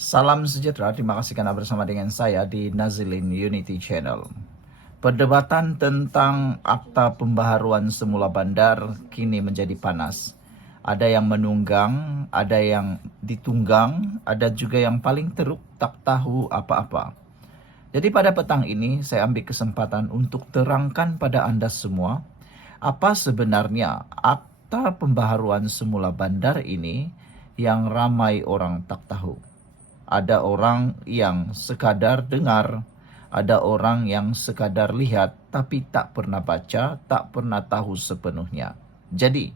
Salam sejahtera, terima kasih karena bersama dengan saya di Nazilin Unity Channel. Perdebatan tentang akta pembaharuan semula bandar kini menjadi panas. Ada yang menunggang, ada yang ditunggang, ada juga yang paling teruk tak tahu apa-apa. Jadi pada petang ini saya ambil kesempatan untuk terangkan pada Anda semua apa sebenarnya akta pembaharuan semula bandar ini yang ramai orang tak tahu. Ada orang yang sekadar dengar, ada orang yang sekadar lihat tapi tak pernah baca, tak pernah tahu sepenuhnya. Jadi,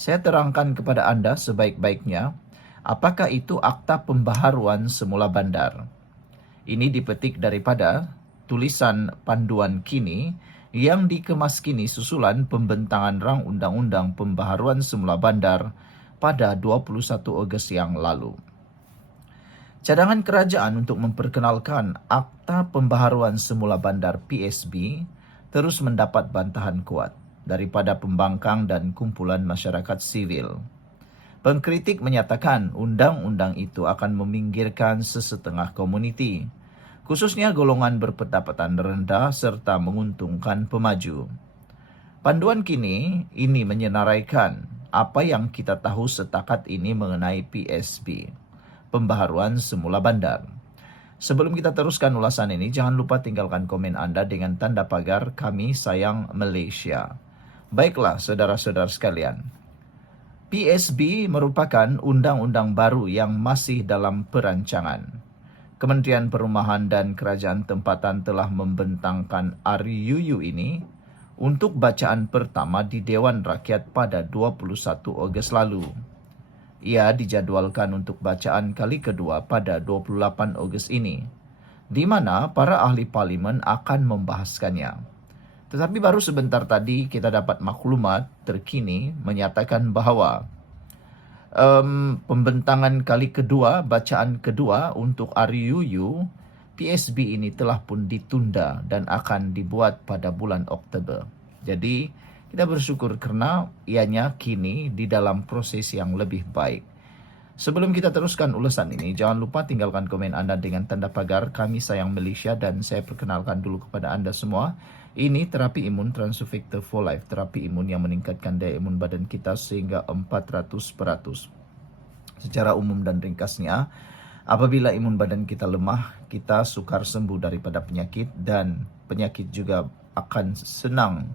saya terangkan kepada Anda sebaik-baiknya, apakah itu akta pembaharuan semula bandar. Ini dipetik daripada tulisan panduan kini yang dikemas kini susulan pembentangan rang undang-undang pembaharuan semula bandar pada 21 Ogos yang lalu. Cadangan kerajaan untuk memperkenalkan Akta Pembaharuan Semula Bandar PSB terus mendapat bantahan kuat daripada pembangkang dan kumpulan masyarakat sivil. Pengkritik menyatakan undang-undang itu akan meminggirkan sesetengah komuniti, khususnya golongan berpendapatan rendah serta menguntungkan pemaju. Panduan kini ini menyenaraikan apa yang kita tahu setakat ini mengenai PSB, Pembaharuan Semula Bandar. Sebelum kita teruskan ulasan ini, jangan lupa tinggalkan komen Anda dengan tanda pagar Kami Sayang Malaysia. Baiklah saudara-saudara sekalian, PSB merupakan undang-undang baru yang masih dalam perancangan. Kementerian Perumahan dan Kerajaan Tempatan telah membentangkan RUU ini untuk bacaan pertama di Dewan Rakyat pada 21 Ogos lalu. Ia dijadwalkan untuk bacaan kali kedua pada 28 Ogos ini, di mana para ahli parlimen akan membahaskannya. Tetapi baru sebentar tadi kita dapat maklumat terkini menyatakan bahawa pembentangan kali kedua, bacaan kedua untuk RUU PSB ini telah pun ditunda dan akan dibuat pada bulan Oktober. Jadi, kita bersyukur kerana ianya kini di dalam proses yang lebih baik. Sebelum kita teruskan ulasan ini, jangan lupa tinggalkan komen Anda dengan tanda pagar Kami Sayang Malaysia dan saya perkenalkan dulu kepada Anda semua. Ini terapi imun Transufactor for Life, terapi imun yang meningkatkan daya imun badan kita sehingga 400%. Secara umum dan ringkasnya, apabila imun badan kita lemah, kita sukar sembuh daripada penyakit dan penyakit juga akan senang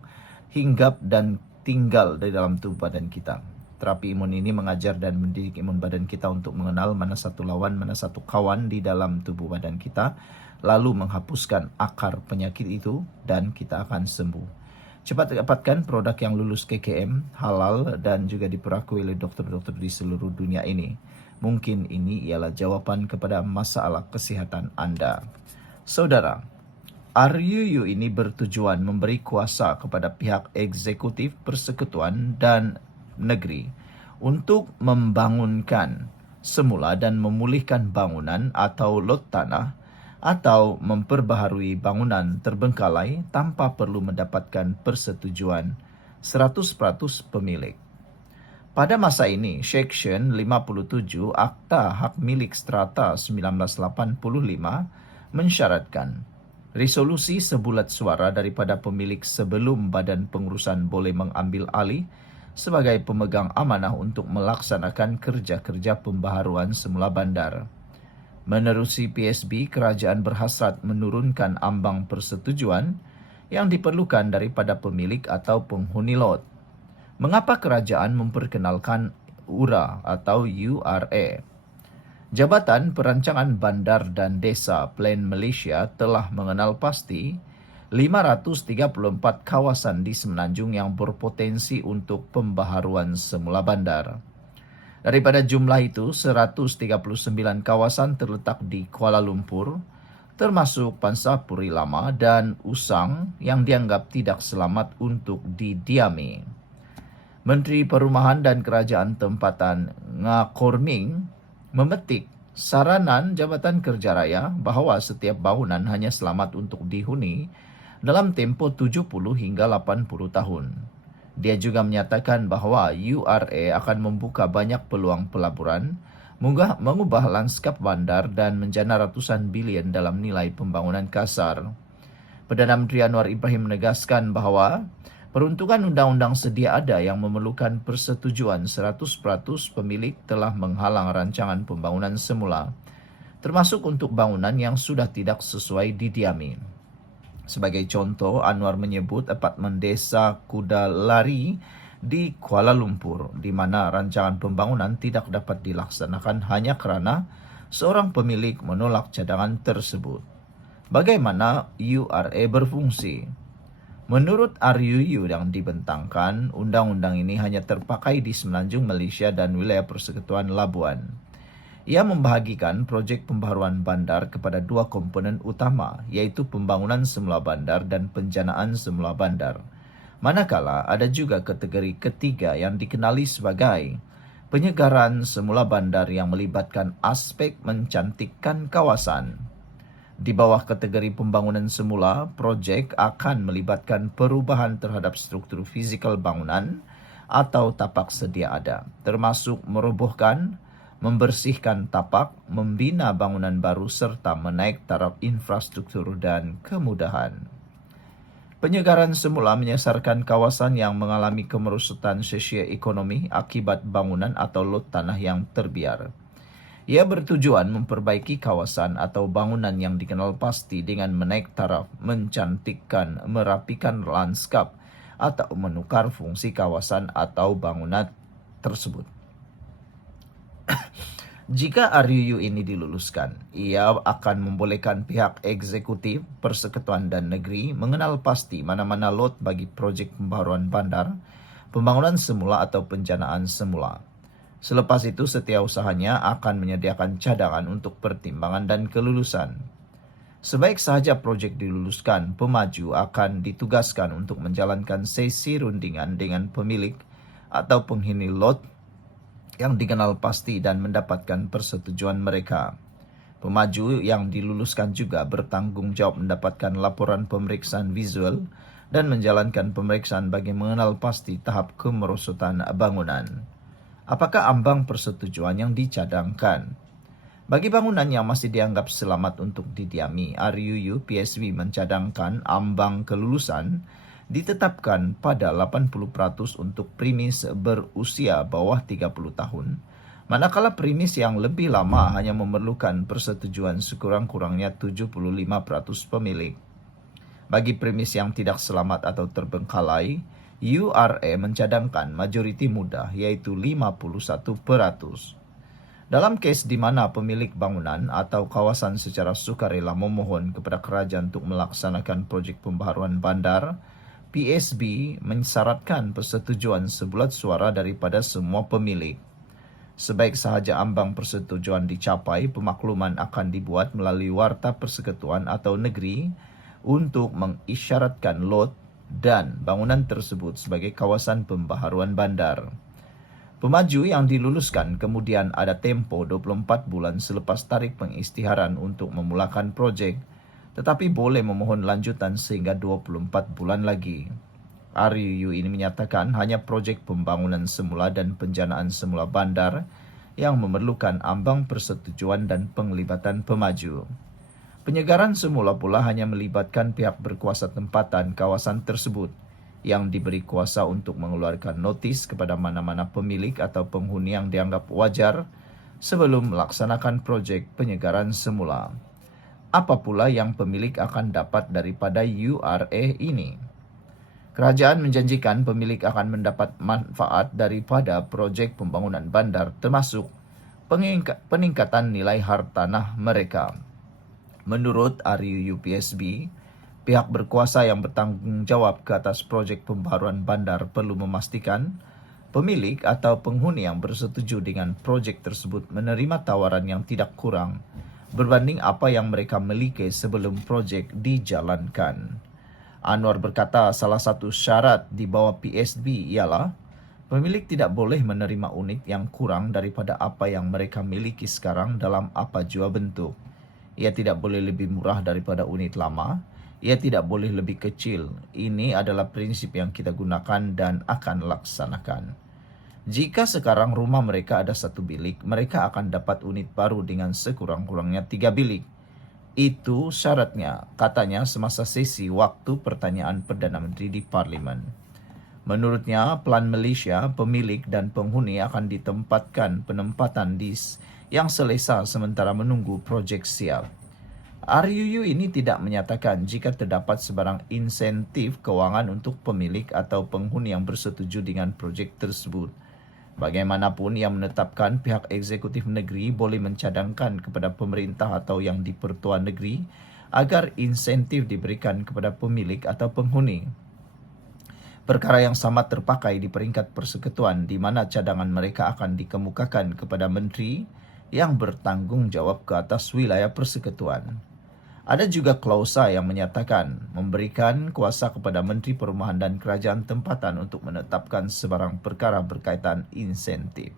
hinggap dan tinggal di dalam tubuh badan kita. Terapi imun ini mengajar dan mendidik imun badan kita untuk mengenal mana satu lawan, mana satu kawan di dalam tubuh badan kita, lalu menghapuskan akar penyakit itu dan kita akan sembuh. Cepat dapatkan produk yang lulus KKM, halal dan juga diperakui oleh dokter-dokter di seluruh dunia ini. Mungkin ini ialah jawapan kepada masalah kesihatan Anda. Saudara, RUU ini bertujuan memberi kuasa kepada pihak eksekutif persekutuan dan negeri untuk membangunkan semula dan memulihkan bangunan atau lot tanah atau memperbaharui bangunan terbengkalai tanpa perlu mendapatkan persetujuan 100% pemilik. Pada masa ini, Seksyen 57 Akta Hak Milik Strata 1985 mensyaratkan resolusi sebulat suara daripada pemilik sebelum badan pengurusan boleh mengambil alih sebagai pemegang amanah untuk melaksanakan kerja-kerja pembaharuan semula bandar. Menerusi PSB, kerajaan berhasrat menurunkan ambang persetujuan yang diperlukan daripada pemilik atau penghuni lot. Mengapa kerajaan memperkenalkan URA atau URA? Jabatan Perancangan Bandar dan Desa Plan Malaysia telah mengenal pasti 534 kawasan di Semenanjung yang berpotensi untuk pembaharuan semula bandar. Daripada jumlah itu, 139 kawasan terletak di Kuala Lumpur, termasuk Pansapuri Lama dan Usang yang dianggap tidak selamat untuk didiami. Menteri Perumahan dan Kerajaan Tempatan Ngakorming memetik saranan Jabatan Kerja Raya bahawa setiap bangunan hanya selamat untuk dihuni dalam tempoh 70 hingga 80 tahun. Dia juga menyatakan bahawa URA akan membuka banyak peluang pelaburan mengubah lanskap bandar dan menjana ratusan bilion dalam nilai pembangunan kasar. Perdana Menteri Anwar Ibrahim menegaskan bahawa peruntukan undang-undang sedia ada yang memerlukan persetujuan 100% pemilik telah menghalang rancangan pembangunan semula, termasuk untuk bangunan yang sudah tidak sesuai didiami. Sebagai contoh, Anwar menyebut apartmen desa Kuda Lari di Kuala Lumpur, di mana rancangan pembangunan tidak dapat dilaksanakan hanya kerana seorang pemilik menolak cadangan tersebut. Bagaimana URA berfungsi? Menurut RUU yang dibentangkan, undang-undang ini hanya terpakai di Semenanjung Malaysia dan wilayah Persekutuan Labuan. Ia membahagikan projek pembaharuan bandar kepada dua komponen utama, iaitu pembangunan semula bandar dan penjanaan semula bandar. Manakala ada juga kategori ketiga yang dikenali sebagai penyegaran semula bandar yang melibatkan aspek mencantikkan kawasan. Di bawah kategori pembangunan semula, projek akan melibatkan perubahan terhadap struktur fizikal bangunan atau tapak sedia ada, termasuk merobohkan, membersihkan tapak, membina bangunan baru serta menaik taraf infrastruktur dan kemudahan. Penyegaran semula menyasarkan kawasan yang mengalami kemerosotan sosioekonomi akibat bangunan atau lot tanah yang terbiar. Ia bertujuan memperbaiki kawasan atau bangunan yang dikenal pasti dengan menaik taraf, mencantikkan, merapikan lanskap atau menukar fungsi kawasan atau bangunan tersebut. Jika RUU ini diluluskan, ia akan membolehkan pihak eksekutif, persekutuan dan negeri mengenal pasti mana-mana lot bagi projek pembaharuan bandar, pembangunan semula atau penjanaan semula. Selepas itu, setiausahanya akan menyediakan cadangan untuk pertimbangan dan kelulusan. Sebaik sahaja projek diluluskan, pemaju akan ditugaskan untuk menjalankan sesi rundingan dengan pemilik atau penghuni lot yang dikenal pasti dan mendapatkan persetujuan mereka. Pemaju yang diluluskan juga bertanggungjawab mendapatkan laporan pemeriksaan visual dan menjalankan pemeriksaan bagi mengenal pasti tahap kemerosotan bangunan. Apakah ambang persetujuan yang dicadangkan? Bagi bangunan yang masih dianggap selamat untuk didiami, RUU PSB mencadangkan ambang kelulusan ditetapkan pada 80% untuk premis berusia bawah 30 tahun, manakala premis yang lebih lama hanya memerlukan persetujuan sekurang-kurangnya 75% pemilik. Bagi premis yang tidak selamat atau terbengkalai, URA mencadangkan majoriti mudah, iaitu 51%. Dalam kes di mana pemilik bangunan atau kawasan secara sukarela memohon kepada kerajaan untuk melaksanakan projek pembaharuan bandar, PSB mensyaratkan persetujuan sebulat suara daripada semua pemilik. Sebaik sahaja ambang persetujuan dicapai, pemakluman akan dibuat melalui Warta Persekutuan atau Negeri untuk mengisyaratkan lot dan bangunan tersebut sebagai kawasan pembaharuan bandar. Pemaju yang diluluskan kemudian ada tempo 24 bulan selepas tarikh pengisytiharan untuk memulakan projek, tetapi boleh memohon lanjutan sehingga 24 bulan lagi. RUU ini menyatakan hanya projek pembangunan semula dan penjanaan semula bandar yang memerlukan ambang persetujuan dan penglibatan pemaju. Penyegaran semula pula hanya melibatkan pihak berkuasa tempatan kawasan tersebut yang diberi kuasa untuk mengeluarkan notis kepada mana-mana pemilik atau penghuni yang dianggap wajar sebelum melaksanakan projek penyegaran semula. Apa pula yang pemilik akan dapat daripada URA ini? Kerajaan menjanjikan pemilik akan mendapat manfaat daripada projek pembangunan bandar termasuk peningkatan nilai hartanah mereka. Menurut RUU PSB, pihak berkuasa yang bertanggungjawab ke atas projek pembaharuan bandar perlu memastikan pemilik atau penghuni yang bersetuju dengan projek tersebut menerima tawaran yang tidak kurang berbanding apa yang mereka miliki sebelum projek dijalankan. Anwar berkata salah satu syarat di bawah PSB ialah pemilik tidak boleh menerima unit yang kurang daripada apa yang mereka miliki sekarang dalam apa jua bentuk. Ia tidak boleh lebih murah daripada unit lama. Ia tidak boleh lebih kecil. Ini adalah prinsip yang kita gunakan dan akan laksanakan. Jika sekarang rumah mereka ada 1 bilik, mereka akan dapat unit baru dengan sekurang-kurangnya 3 bilik. Itu syaratnya, katanya semasa sesi waktu pertanyaan Perdana Menteri di Parlimen. Menurutnya, plan Malaysia, pemilik dan penghuni akan ditempatkan penempatan yang selesa sementara menunggu projek siap. RUU ini tidak menyatakan jika terdapat sebarang insentif kewangan untuk pemilik atau penghuni yang bersetuju dengan projek tersebut. Bagaimanapun, ia menetapkan pihak eksekutif negeri boleh mencadangkan kepada pemerintah atau yang di-Pertuan Negeri agar insentif diberikan kepada pemilik atau penghuni. Perkara yang sama terpakai di peringkat persekutuan di mana cadangan mereka akan dikemukakan kepada menteri yang bertanggung jawab ke atas wilayah persekutuan. Ada juga klausa yang menyatakan memberikan kuasa kepada Menteri Perumahan dan Kerajaan Tempatan untuk menetapkan sebarang perkara berkaitan insentif.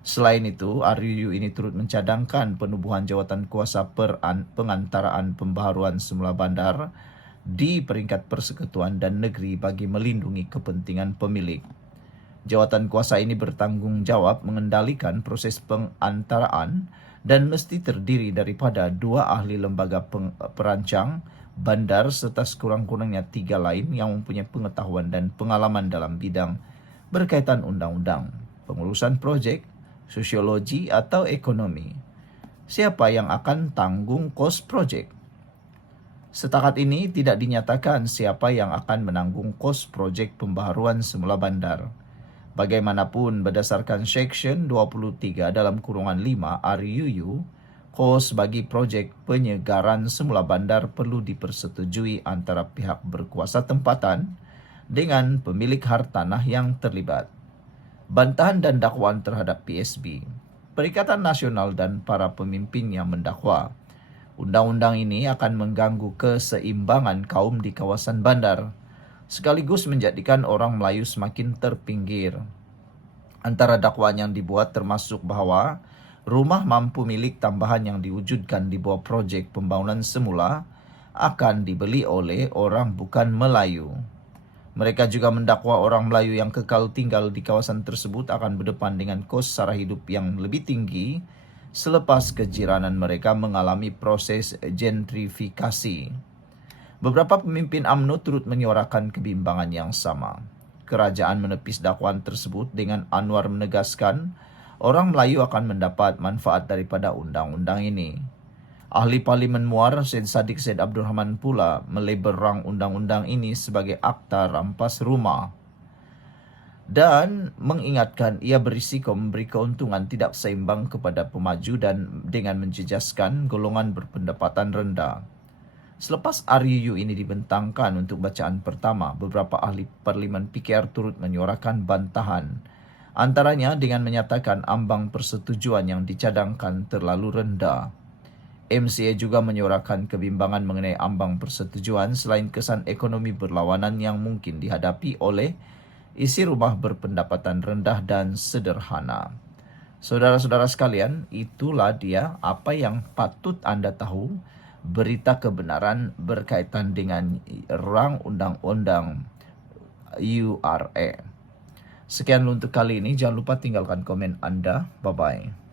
Selain itu, RUU ini turut mencadangkan penubuhan jawatan kuasa pengantaraan pembaharuan semula bandar di peringkat persekutuan dan negeri bagi melindungi kepentingan pemilik. Jawatan kuasa ini bertanggung jawab mengendalikan proses pengantaraan dan mesti terdiri daripada 2 ahli lembaga perancang bandar serta sekurang-kurangnya 3 lain yang mempunyai pengetahuan dan pengalaman dalam bidang berkaitan undang-undang, pengurusan projek, sosiologi atau ekonomi. Siapa yang akan tanggung kos projek? Setakat ini tidak dinyatakan siapa yang akan menanggung kos projek pembaharuan semula bandar. Bagaimanapun, berdasarkan Seksyen 23 dalam kurungan 5 RUU, kos bagi projek penyegaran semula bandar perlu dipersetujui antara pihak berkuasa tempatan dengan pemilik hartanah yang terlibat. Bantahan dan dakwaan terhadap PSB. Perikatan Nasional dan para pemimpinnya mendakwa undang-undang ini akan mengganggu keseimbangan kaum di kawasan bandar, sekaligus menjadikan orang Melayu semakin terpinggir. Antara dakwaan yang dibuat termasuk bahawa rumah mampu milik tambahan yang diwujudkan di bawah projek pembangunan semula akan dibeli oleh orang bukan Melayu. Mereka juga mendakwa orang Melayu yang kekal tinggal di kawasan tersebut akan berdepan dengan kos sara hidup yang lebih tinggi selepas kejiranan mereka mengalami proses gentrifikasi. Beberapa pemimpin UMNO turut menyuarakan kebimbangan yang sama. Kerajaan menepis dakwaan tersebut dengan Anwar menegaskan orang Melayu akan mendapat manfaat daripada undang-undang ini. Ahli Parlimen Muar Syed Saddiq Syed Abdul Rahman pula melabel rang undang-undang ini sebagai akta rampas rumah dan mengingatkan ia berisiko memberi keuntungan tidak seimbang kepada pemaju dan dengan menjejaskan golongan berpendapatan rendah. Selepas RUU ini dibentangkan untuk bacaan pertama, beberapa ahli Parlimen PKR turut menyuarakan bantahan. Antaranya dengan menyatakan ambang persetujuan yang dicadangkan terlalu rendah. MCA juga menyuarakan kebimbangan mengenai ambang persetujuan selain kesan ekonomi berlawanan yang mungkin dihadapi oleh isi rumah berpendapatan rendah dan sederhana. Saudara-saudara sekalian, itulah dia apa yang patut anda tahu berita kebenaran berkaitan dengan rang undang-undang URA. Sekian untuk kali ini. Jangan lupa tinggalkan komen anda. Bye-bye.